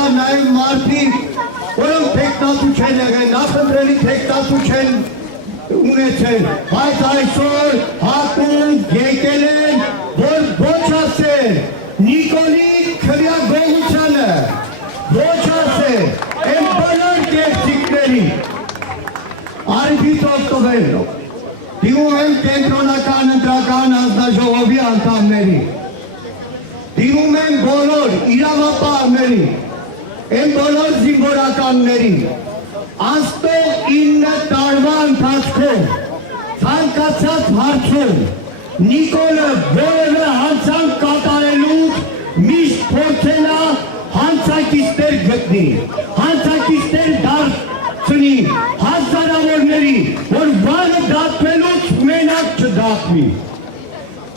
կա նաև մարդիկ, որոնք թեկնածու չեն եղել, նախընտրելի թեկնածու չեն ունեցել, բայց այսօր հակում եկել են, որ ոչ ասել Նիկոլի քվեագողությանը, ոչ ասել են բոլոր կեղծիքների, արիվից օգտվելով, դիմում են կենտրոնական ընտրական հանձնաժողովի անդամների, դիմում են բոլոր իրավապահների, են բոլոր զինվորականների, անցնող 9 տարվա ընթացքում ցանկացած հարցում Նիկոլը որևէ հանցանք կատարելուց միշտ փորձել է հանցակիցներ գտնի, հանցակիցներ դարձնի հազարավորների, որ վարը դատվելուց մենակ չդատվի։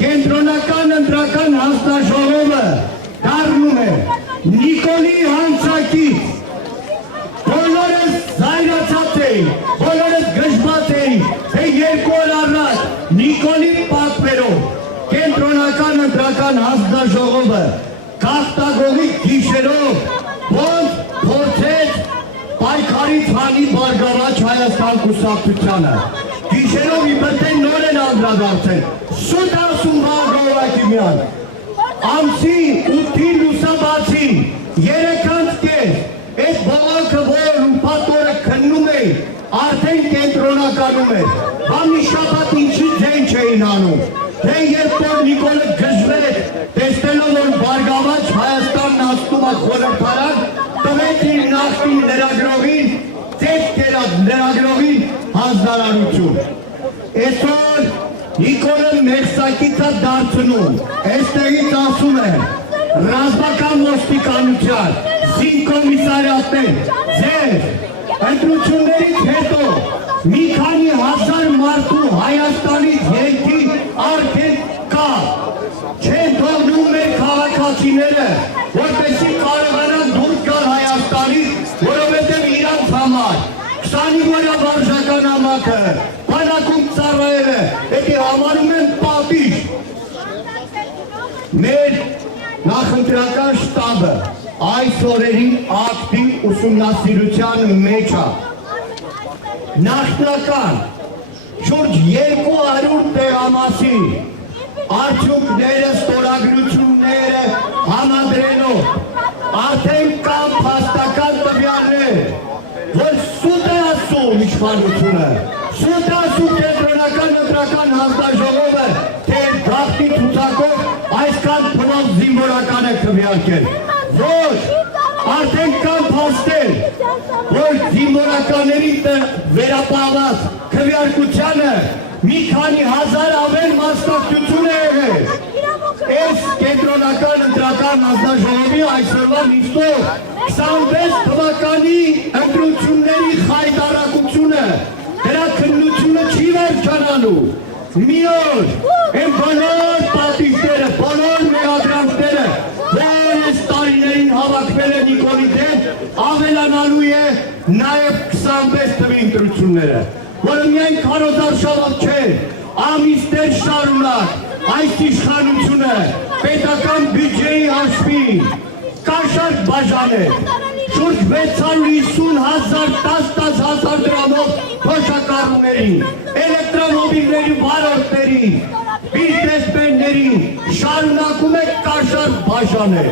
Կենտրոնական ընտրական հանձնաժողովը դառնում է Նիկոլի հանցակից, բոլորս զայրացած էին, բոլորս գժված էին, թե 2 օր առաջ Նիկոլի պատվերով կենտրոնական ընտրական հանձնաժողովը գաղթագողի գիշերով ոնց փորձեց պայքարից հանի բարգավաճ Հայաստան կուսակցությանը, գիշերով իբր թե նոր են անդրադարձել, շուտ ասում Բաղրամյան, ամսի 8-ին լուսաբացին 3 կես այդ բողոքը, որ ուրբաթ օրը քննում էին, արդեն կենտրոնականում էր, բան մի շաբաթ ինչի ձեն չէին անում, թե երբ որ Նիկոլը գժվեց, տեսնելով որ Բարգավաճ Հայաստանն ասում է խորհրդարան, տվեց իր նախկին լրագրողին, ծեծ կերած լրագրողին հանձնարարություն։ Այսօր Նիկոլը մեղսակիցը դարձնում, այստեղից ասում է, ռազմական ոստիկանության, զինկոմիսարիատներ, ձեր ընտրություններից հետո մի քանի հազար մարդու Հայաստանից ելքի արգելք կա, չեն թողնում մեր քաղաքացիները, որպեսզի կարողանան դուրս գալ Հայաստանից, որովհետև իրանց համար 20 օրյա վարժականամակը, բանակում ծառայելը, էդի համարում են պատիժ։ Մեր նախընտրական շտաբը այս օրերին ակտիվ ուսումնասիրության մեջ է, նախնական շուրջ 200 տեղամասի արդյունքները, ստորագրությունները համադրելով արդեն կան փաստական տվյալներ, որ սուտ է ասում իշխանությունը, սուտ է ասում կենտրոնական ընտրական հանձնաժողովը, թե գաղտնի ցուցակով այսքան փնով զինվորական է քվեարկել։ Ոչ, արդեն կան փաստեր, որ զինվորականների վերապահված քվեարկությանը մի քանի հազար ավել մասնակցություն է եղել։ Այս կենտրոնական ընտրական հանձնաժողովի այսօրվա նիստով 26 թվականի ընտրությունների խայտարակությունը, դրա քննությունը չի վերջանալու։ Մի օր են բոլոր պատիժները, բոլոր մեղադրանքները, որ այս տարիներին հավաքվել է Նիկոլի դեմ, ավելանալու է նաև 26 թվի ընտրությունները, որը միայն քարոզարշավով չէ, ամիսներ շարունակ այս իշխանությունը պետական բյուջեի հաշվին կաշառք բաժանել, շուրջ 650,000 10,000 դրամով փոշակառուներին, էլեկտրոմոբիլների վարորդներին, բիզնեսմեններին շարունակում է կաշառք բաժանել։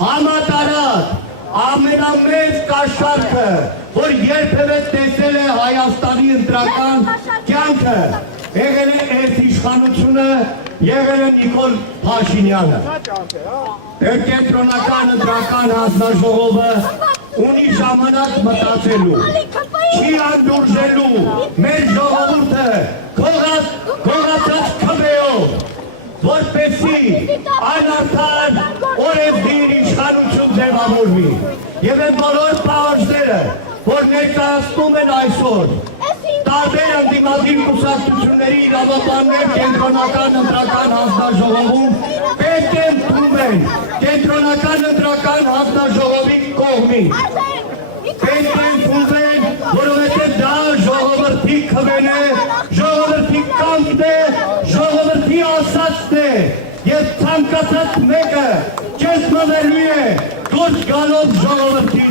Համատարած ամենամեծ կաշառքը, որ երբևէ տեսել է Հայաստանի ընտրական կյանքը, եղել է այս իշխանությունը, եղել է Նիկոլ Փաշինյանը։ Կենտրոնական ընտրական հանձնաժողովը ունի ժամանակ մտածելու, չի անդուրժելու մեր ժողովուրդը քողացած քվեով, որպեսզի անարդար օրենսդիր իշխանություն ձևավորվի։ Եվ այդ բոլոր պահանջները, որ ներկայացնում են այսօր, տարբեր ընդդիմադիր կուսակցությունների իրավապահներ կենտրոնական ընտրական հանձնաժողովում պետք է ընդունվեն կենտրոնական ընտրական հանձնաժողովի կողմից։ Պետք է ընդունվեն, որովհետև դա ժողովրդի քվեն է, ժողովրդի կամքն է, ժողովրդի ասածն է, եւ ցանկացած մեկը չես մվելու է դուրս գալով ժողովրդի